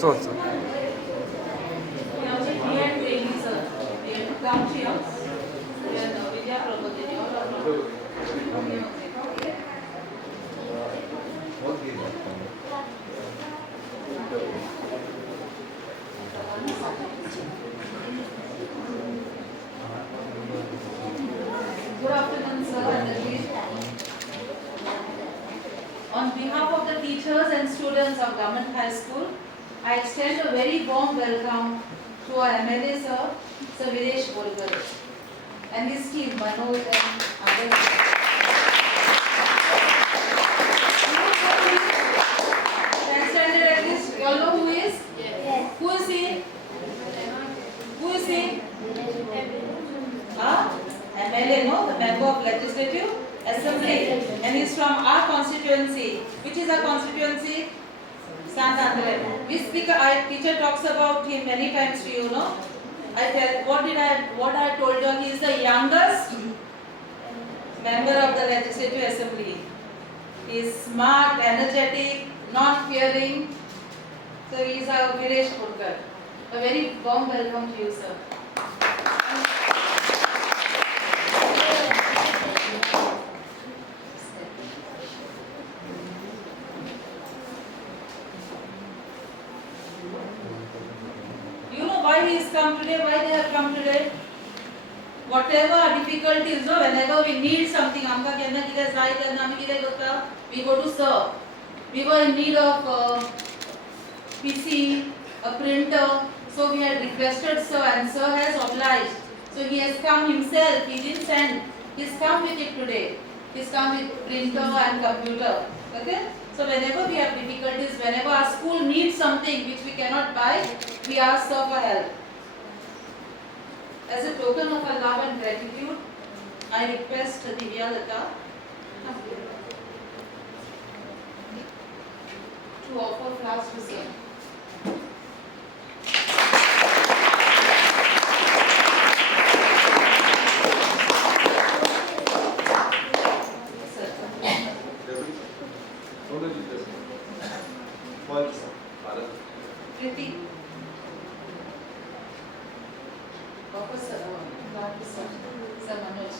坐着。Good afternoon, sir and Ajit. On behalf of the teachers and students of Government High School, I extend a very warm welcome to our MLA sir, Sir Videsh Bolkar, and his team, Manoj and others. Can stand at least, you all know who he is? Yes. Who is he? Who is he? MLA, no? The Member of Legislative Assembly. And he's from our constituency. Which is our constituency? Santandale. We speak, our teacher talks about him many times to you, no? I tell, what I told you, he is the youngest member of the Legislative Assembly. He is smart, energetic, non-fearing. So he is our Videsh Bolkar. A very warm welcome to you, sir. You know why he is come today, why they have come today? Whatever our difficulties, no, whenever we need something, we go to sir. We were in need of PC, a printer, so we had requested sir and sir has obliged. So he has come himself, he didn't send, he's come with it today. He's come with printer and computer. Okay? So whenever we have difficulties, whenever our school needs something which we cannot buy, we ask sir for help. As a token of our love and gratitude, I request Divya Lata to offer flowers to sir. Kriti. Offer sir. Flower to sir. Sir Manoj.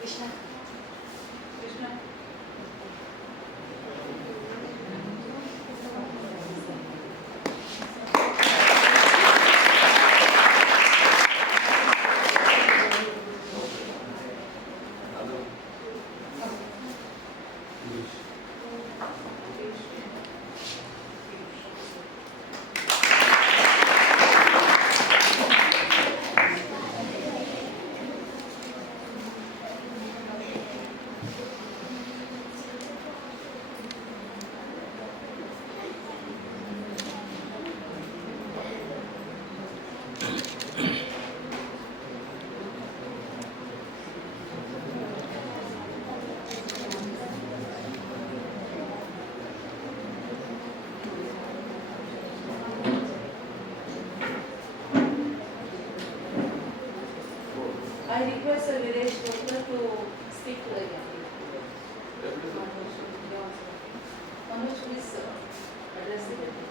Krishna. Krishna. I request Sir Videsh Bolkar to speak to the young people. Manoj, please address the meeting.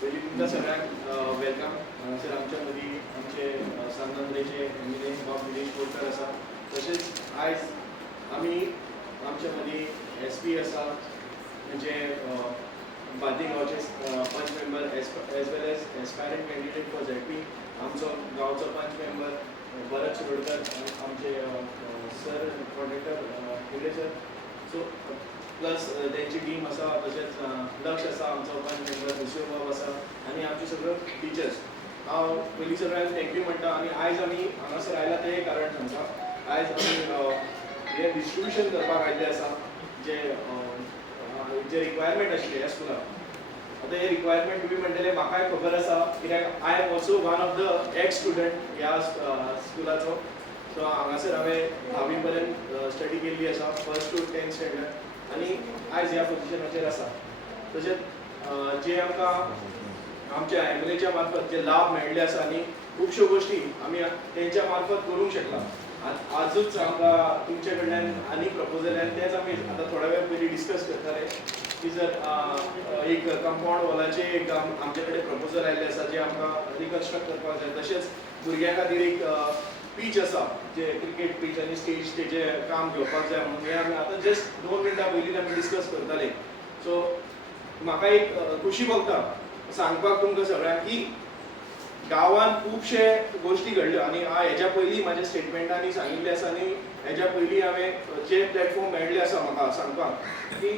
पहिली तुमच्या सगळ्यांक welcome. Sir आमच्या मदीं आमचे सांगंद्रेचे MLA बाब विदेश बोलकर आसा. तशेंच आयज आमी आमच्या मदीं SP आसा म्हणजे बार्देश गांवचे panch member as well as aspirant candidate for ZP आमचो गांवचो पंच मेंबर भरत शिरोडकर आमचे sir contractor Hegde sir so plus तेंची टीम आसा तशेंच लक्ष आसा आमचो पंच मेंबर हुसेन बाब आसा आनी आमचे सगळे टिचर्स हांव पयलीं सगळ्यांक थँक्यू म्हणटा आनी आयज आमी हांगासर आयला तें कारण सांगता आयज आमी हे डिस्ट्रिब्युशन करपाक आयिल्ले आसा जे जे रिक्वायरमेंट आशिल्ले ह्या स्कुलाक आतां हे रिक्वायरमेंट तुमी म्हणटले म्हाकाय खबर आसा कित्याक I am also one of the ex student ह्या स्कुलाचो सो हांगासर हांवें 10वी पर्यंत स्टडी केल्ली आसा फर्स्ट टू 10th स्टँडर्ड आनी आयज ह्या पोजिशनाचेर आसा तशेंच जे आमकां आमच्या MLAच्या मार्फत जे लाभ मेळ्ळे आसा आनी खुबश्यो गोश्टी आमी तेंच्या मार्फत करूंक शकला आजूच आमकां तुमचे कडल्यान आनी प्रपोजल आनी तेच आमी आतां थोड्या वेळ पयलीं डिस्कस करताले की जर एक कंपाउंड वॉलाचे एक आमचे कडेन प्रपोजल आयिल्ले आसा जे आमकां रिकन्स्ट्रक्ट करपाक जाय तशेंच भुरग्यां खातीर एक पीच आसा जे क्रिकेट पीच आनी स्टेज तेजे काम घेवपाक जाय म्हणून हे आमी आतां जस्ट 2 मिनटां पयलीं आमी डिस्कस करताले सो म्हाका एक खुशी भोगता सांगपाक तुमकां सगळ्यांक की गांवांत खुबशे गोश्टी घडल्यो आनी हेज्या पयलीं म्हाज्या स्टेटमेंटांनी सांगिल्लें आसा आनी हेज्या पयलीं हांवें जे प्लॅटफॉर्म मेळ्ळे आसा म्हाका सांगपाक की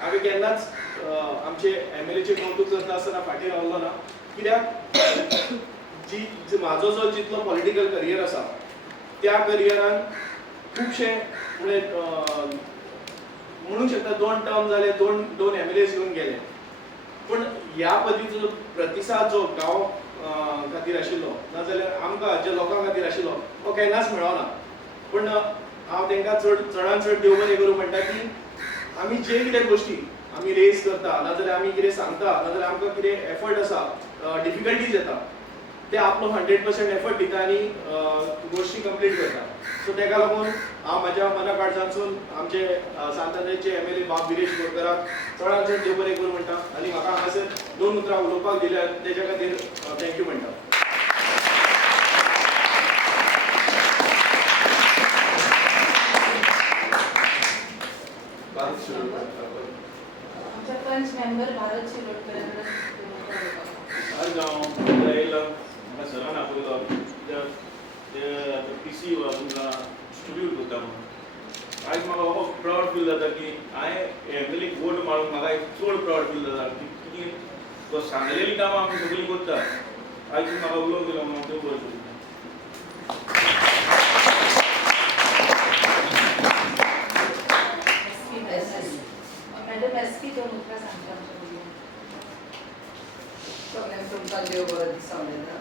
हांवें केन्नाच आमचे MLAचें कौतूक करता आसतना फाटीं रावल्लो ना कित्याक म्हाजो जो जितलो पॉलिटिकल करियर आसा त्या करियरान खुबशे म्हणूंक शकता 2 टर्म जाले 2 MLAs येवन गेले पूण ह्या पद्दतीचो जो प्रतिसाद जो गांव खातीर आशिल्लो नाजाल्यार आमकां जे लोकां खातीर आशिल्लो तो केन्नाच मेळोना पूण हांव तांकां चडांत चड देव बरें करूं म्हणटा की आमी जे कितें गोश्टी आमी रेज करता नाजाल्यार आमी कितें सांगता नाजाल्यार आमकां कितें एफर्ट आसा डिफिकल्टीज येता ते आपलो 100% एफर्ट दिता आनी गोश्टी कंप्लीट करता सो ताका लागून हांव म्हाज्या मना काळजांतसून आमचे सांतांद्रेचे MLA बाब बिरेश बोरकाराक चडांत चड देव बरें करूं म्हणटा आनी म्हाका हांगासर 2 उतरां उलोवपाक दिल्या तेज्या खातीर थँक्यू म्हणटा आमचा पंच मेंबर भारत शिरोडकर आज हांव येयला म्हाका सरान आपयलो ते PC तुमकां डिस्ट्रिब्यूट करता म्हणून आयज म्हाका हो प्रावड फील जाता की हांवें MLAक वोट मारूंक म्हाका चड प्रावड फील जाता की तो सांगलेली कामां आमी सगळीं करता आयज म्हाका उलोवंक गेलो म्हणून देव बरें करूं मॅडम SP 2 उतरां सांगता आमच्या भुरग्यांक सगळ्यांक तुमकां देव बरो दिसांव देता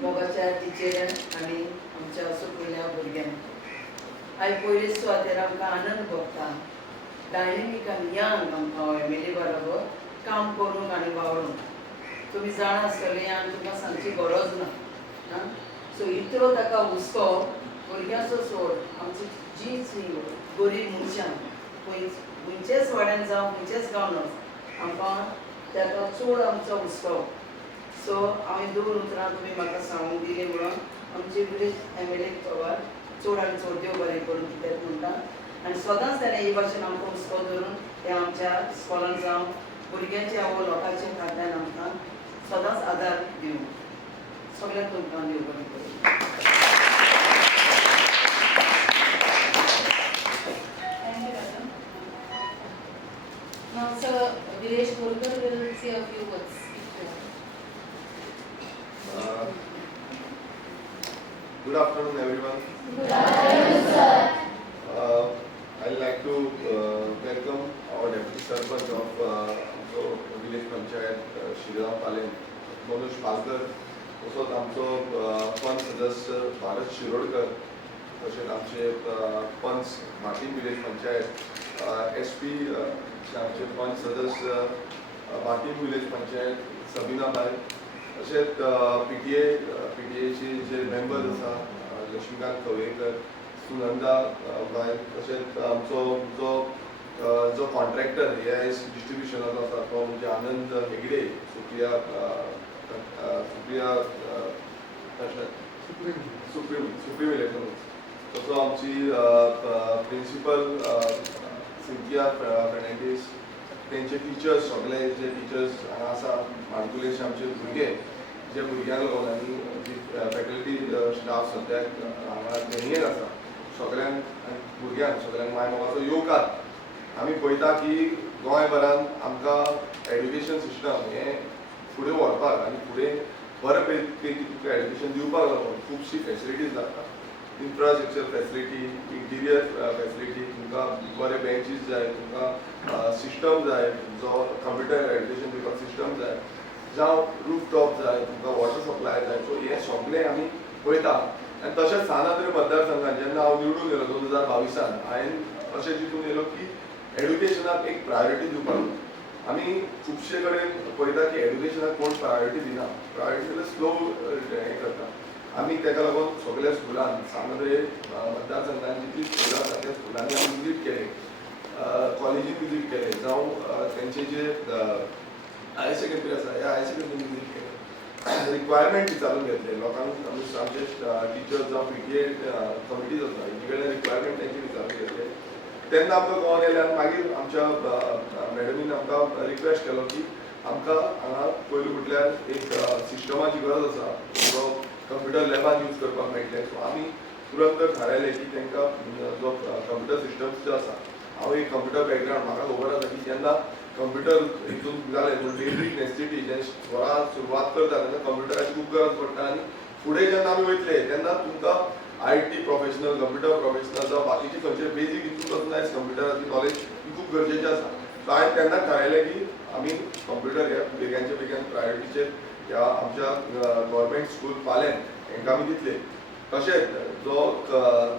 मोगाच्या टिचेऱ्यान आनी आमच्या सगळ्या भुरग्यांक आयज पयले सुवातेर आमकां आनंद भोगता डायनेमीक आनी यंग आमकां MLA बरोबर काम करूंक आनी वावरूंक तुमी जाणा आसतलीं आनी तुमकां सांगची गरज ना सो इतलो ताका हुस्को भुरग्यांचो सोड आमची जींच गरीब मनशां खंयचेच वाड्यान जावं खंयचेच गांवांत आमकां ताका चड आमचो हुस्को सो हांवें 2 उतरां तुमी म्हाका सांगूंक दिली म्हणून आमचे विलेज MLA पवार चड आनी चड देव बरें करून कित्याक म्हणटा आनी सदांच ताणें हे भाशेन आमकां हुस्को धरून ते आमच्या स्कॉलान जावं भुरग्यांच्या आवय लोकांच्या खात्यान आमकां सदांच आदार दिवं सगळ्यांक तुमकां देव बरें करूं Now, Sir Viresh Borkar will say a few words. Good afternoon, everyone. Good afternoon, sir. I'd like to welcome our Deputy Sarpanch of Village Panchayat, Shriram Palem, Manoj Palkar, तसोच आमचो पंच सदस्य भारत शिरोडकर, तशेंच आमचे पंच मार्टीन विलेज पंचायत SP आमचे पंच सदस्य Martin village panchayat Sabina बाय, तशेंच PTA जे मेंबर आसा लक्ष्मीकांत कवळेकर, सुनंदा बाय, तशेंच आमचो जो कॉन्ट्रॅक्टर AIS डिस्ट्रिब्युशनाचो आसा तो म्हणजे आनंद हेगडे, सुप्रिया सुप्रीम इलेक्ट्रॉनिक्स, तसो आमची प्रिन्सिपल सिंथिया फेर्नांडीस, तेंचे टिचर्स सगळे जे टिचर्स हांगा आसा माणकुलेचे आमचे भुरगे जे भुरग्यांक लागून आनी फॅकल्टी स्टाफ सद्याक हांगा ट्रेनिंगेक आसा सगळ्यांक भुरग्यांक सगळ्यांक माय मोगाचो येवकार. आमी पळयता की गोंयभरान आमकां एड्युकेशन सिस्टम हें फुडें व्हरपाक आनी फुडें बरे पैकी तुमकां एड्युकेशन दिवपाक लागून खुबशी फॅसिलिटीज लागता. इन्फ्रास्ट्रक्चर फॅसिलिटी, इंटिरियर फॅसिलिटी, तुमकां बरे बेंचीस जाय, तुमकां सिस्टम जाय, जो कंप्युटर एड्युकेशन दिवपाक सिस्टम जाय, जावं रूफ टॉप जाय, तुमकां वॉटर सप्लाय जाय. सो हें सगळें आमी पळयता. आनी तशेंच सानाद्री मतदारसंघात जेन्ना हांव निवडून येयलो 2022 हांवें अशें चिंतून येयलो की एड्युकेशनाक एक प्रायोरिटी दिवपाक जाय. आमी खुबशे कडेन पळयता की एड्युकेशनाक कोण प्रायोरिटी दिना. प्रायोरिटी जाल्यार स्लो हें करता. आमी तेका लागून सगळ्या स्कुलान सानाद्रे मतदारसंघान जितली स्कुलां आसा त्या स्कुलांनी आमी विजीट केले, कॉलेजीन विजीट केले, जावं तेंचे जे हायर सेकंडरी आसा ह्या हायर सेकंडरी विजीट केले, रिक्वायरमेंट विचारून घेतले लोकांक. आमचे टिचर्स जावं PTA कमिटीज आसा हेजे कडेन रिक्वायरमेंट तेंचे विचारून घेतले. तेन्ना आमकां कळोन येयलें आनी मागीर आमच्या मॅडमीन आमकां रिक्वेस्ट केलो की आमकां हांगा पयलीं म्हटल्यार एक सिस्टमाची गरज आसा जो कंप्युटर लॅबान यूज करपाक मेळटले. सो आमी तुरंत थारायलें की तांकां जो कंप्युटर सिस्टम्स जो आसा, हांव एक कंप्युटर बॅकग्रावंड म्हाका खबर आसा की जेन्ना कंप्युटर हितून जालें बेसिक नेसेसिटी जेन्ना सुरवात करता तेन्ना कंप्युटराची खूब गरज पडटा. आनी फुडें जेन्ना आमी वयतले तेन्ना तुमकां IT प्रोफेशनल, कंप्युटर प्रोफेशनल जावं बाकीचे खंयचे बेसीक हितून पासून आयज कंप्युटराची नॉलेज ही खूब गरजेची आसा. सो हांवें तेन्ना थारायलें की आमी कंप्युटर ह्या बेग्यानच्या बेगीन प्रायोरिटीचेर ह्या आमच्या गव्हर्मेंट स्कूल पाल्यान हांकां आमी दितले. तशेंच जो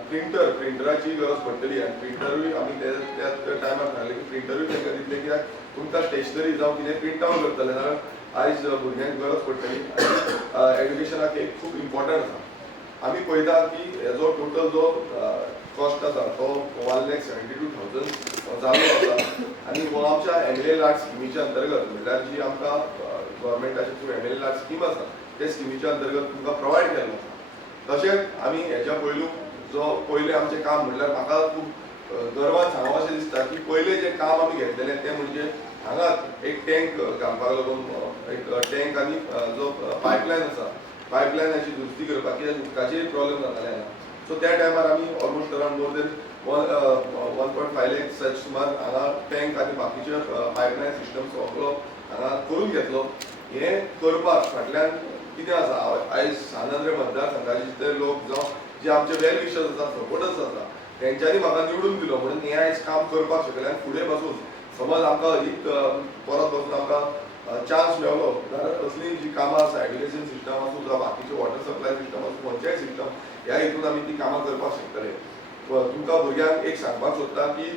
प्रिंटराची गरज पडटली आनी प्रिंटरूय आमी त्या टायमार थारायलें की प्रिंटरूय तांकां दितले. कित्याक तुमकां स्टेशनरी जावं कितें प्रिंट आवट करतले जाल्यार आयज भुरग्यांक गरज पडटली आनी एड्युकेशनाक एक खूब इम्पॉर्टंट आसा. आमी पळयता की हेजो टोटल जो कॉस्ट आसा तो 1,72,000 जालो आसा. आनी हो आमच्या MLA लाड स्किमीच्या अंतर्गत म्हणल्यार जी आमकां गव्हर्मेंटाची थ्रू MLA लाड स्कीम आसा ते स्किमीच्या अंतर्गत तुमकां प्रोवायड केल्लो आसा. तशेंच आमी हेच्या पयलू जो पयलें आमचें काम म्हणल्यार म्हाका खूब गर्वान सांगप अशें दिसता की पयलें जें काम आमी घेतलेलें तें म्हणजे हांगाच एक टँक घालपाक लागून एक टँक आनी जो पायपलायन आसा पायपलायनाची दुरुस्ती करपाक, कित्याक उदकाचेय प्रॉब्लेम जाताले हांगा. सो त्या टायमार आमी almost around more than 1.5 lakh सच सुमार हांगा टँक आनी बाकीचे पायपलायन सिस्टम सगळो हांगा करून घेतलो. हें करपाक फाटल्यान कितें आसा, आयज सानाद्रे मतदारसंघाचे जितले लोक जावं जे आमचे वेल विशर्स आसा, सपोर्टर्स आसा, तेंच्यांनी म्हाका निवडून दिलो म्हणून हें आयज काम करपाक शकलें. आनी फुडें पासून समज आमकां ही परत पासून आमकां चान्स मेळलो जाल्यार असली जी कामां आसा एड्युकेशन सिस्टम आसूं जावं बाकीचे वॉटर सप्लाय सिस्टम आसूं खंयचेय सिस्टम ह्या हितून आमी ती कामां करपाक शकतले. तुमकां भुरग्यांक एक सांगपाक सोदता की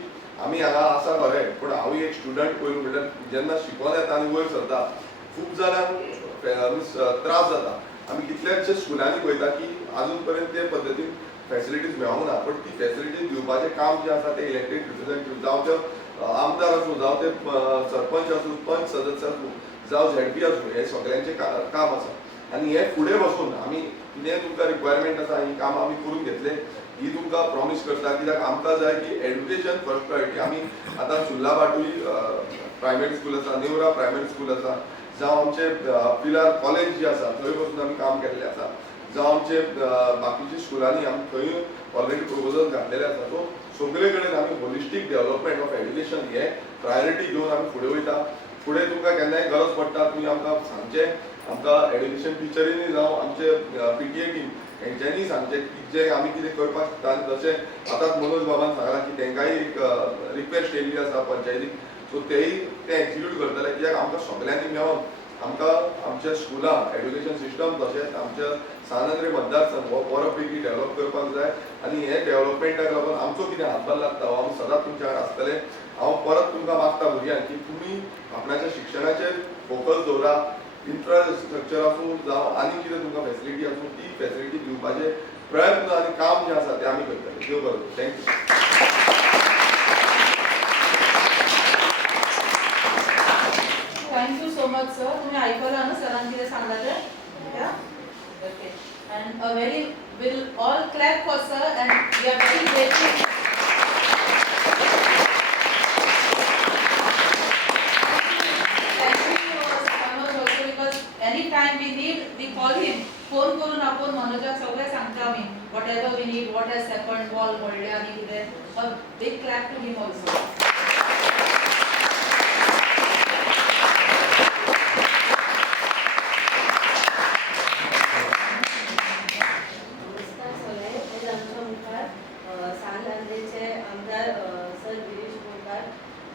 आमी हांगा आसा खरें, पूण हांवूय एक स्टुडंट पयलू म्हणल्यार जेन्ना शिकोन येता आनी वयर सरता खूब जाणांक त्रास जाता. आमी कितल्याशे स्कुलांनी पळयता की आजून पर्यंत ते पद्दतीन फॅसिलिटीज मेळोंक ना. पण ती फॅसिलिटीज दिवपाचें काम जें आसा तें इलेक्टेड रिप्रेझेंटेटीव जावं ते आमदार आसूं जावं ते सरपंच आसूं, पंच सदस्य आसूं जावं ZP आसूं, हें सगळ्यांचें काम आसा. आनी हें फुडें वचून आमी कितें तुमकां रिक्वायरमेंट आसा ही कामां आमी करून घेतले ही तुमकां प्रॉमिस करता. कित्याक आमकां जाय की एड्युकेशन फर्स्ट प्रायोरिटी. आमी आतां सुर्ला बाटूय प्रायमरी स्कूल आसा, नेवरा प्रायमरी स्कूल आसा, जावं आमचे पिलार कॉलेज जी आसा थंय वचून आमी काम केल्लें आसा, जावं आमचे बाकीच्या स्कुलांनी आमी थंय ऑलरेडी प्रोपोजल घातलेले आसा. सो सगळे कडेन आमी होलिस्टीक डेव्हलपमेंट ऑफ एड्युकेशन हें प्रायोरिटी घेवन आमी फुडें वयता. फुडें तुमकां केन्नाय गरज पडटा तुमी आमकां सांगचें. आमकां एड्युकेशन टिचरींनी जावं आमचे PTA टीम हेंच्यांनी सांगचें की जें आमी कितें करपाक शकता. आनी तशें आतांच मनोज बाबान सांगलां की तेंकांय एक रिक्वेस्ट येयल्ली आसा पंचायतीक. सो तेय ते एक्झिक्यूट करतले. कित्याक आमकां सगळ्यांनी मेळोन आमकां आमच्या स्कुलां एड्युकेशन सिस्टम तशेंच आमच्या सानाद्री मतदारसंघ हो बरो पैकी डेव्हलप करपाक जाय. आनी हे डेव्हलपमेंटाक लागून आमचो कितें हातभार लागता हो आमी सदांच तुमच्या वांगडा आसतले. हांव परत तुमकां मागता भुरग्यांक की तुमी आपणाच्या शिक्षणाचेर फोकस दवरा. इन्फ्रास्ट्रक्चर आसूं जावं आनी कितें तुमकां फॅसिलिटी आसूं ती फॅसिलिटी दिवपाचे प्रयत्न आनी काम जें आसा तें आमी करतले. देव बरें. Thank you. Thank you so much sir. तुम्ही ऐकलं ना सरांनी कितें सांगला ते? Okay. And a very will all clap for sir and we are very grateful. Thank you, Manoj also because anytime we need, we call him. Phone करून आपण मनोजाक सगळे सांगता आम्ही whatever we need, what has happened, ball मोडले आणि कितें. A big clap to him also. नमस्कार सगळे. आज आमच्या मुखार सांगांद्रेचे आमदार सर गिरीश बोरकार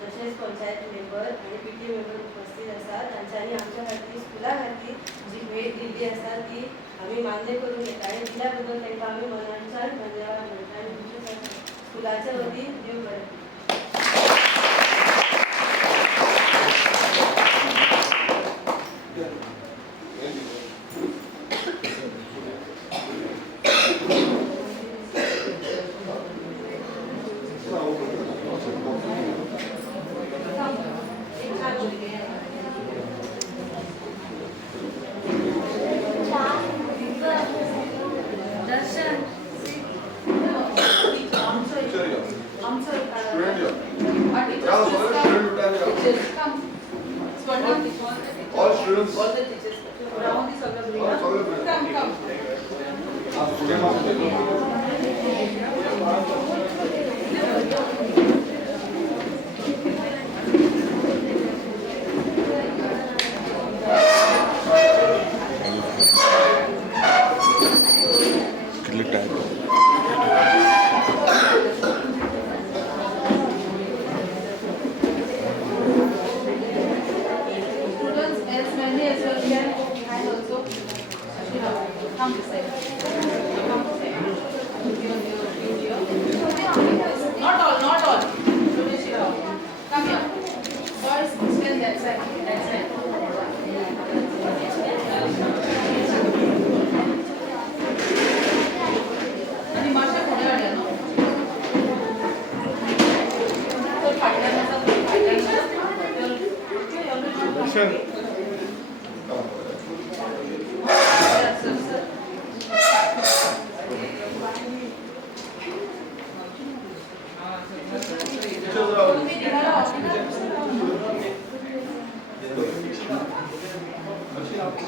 तसेच पंचायत मेंबर आणि पीटी मेंबर उपस्थित असतात. तांच्यांनी आमच्या खातीर स्कुला खातीर जी भेट दिल्ली आसा ती आम्ही मान्य करून घेता आणि दिल्या बद्दल तांकां आमी मनांतल्यान धन्यवाद म्हणटा आणि तुमच्या स्कुलाच्या वतीन देव बरें. एक छान मुलगी आहे. दर्शन Teacher या. आमचं Student या. our teachers या, will सगळे come. student उठायला या. Teachers come. Swarna, all the teachers. All students. All the teachers. Round the सगळं bring all up. सगळे bring. Come, come. हा, student असते. Students, as many as well can go behind also. Ashina, come this side. Come this side. Not all, not all. Ashina, come here. Boys, stand that side, that side. आणि माशा पुढे आल्या ना. तो फाटल्याचा Teacher. Teachers Rao. तुम्ही निघाला अशी आपण-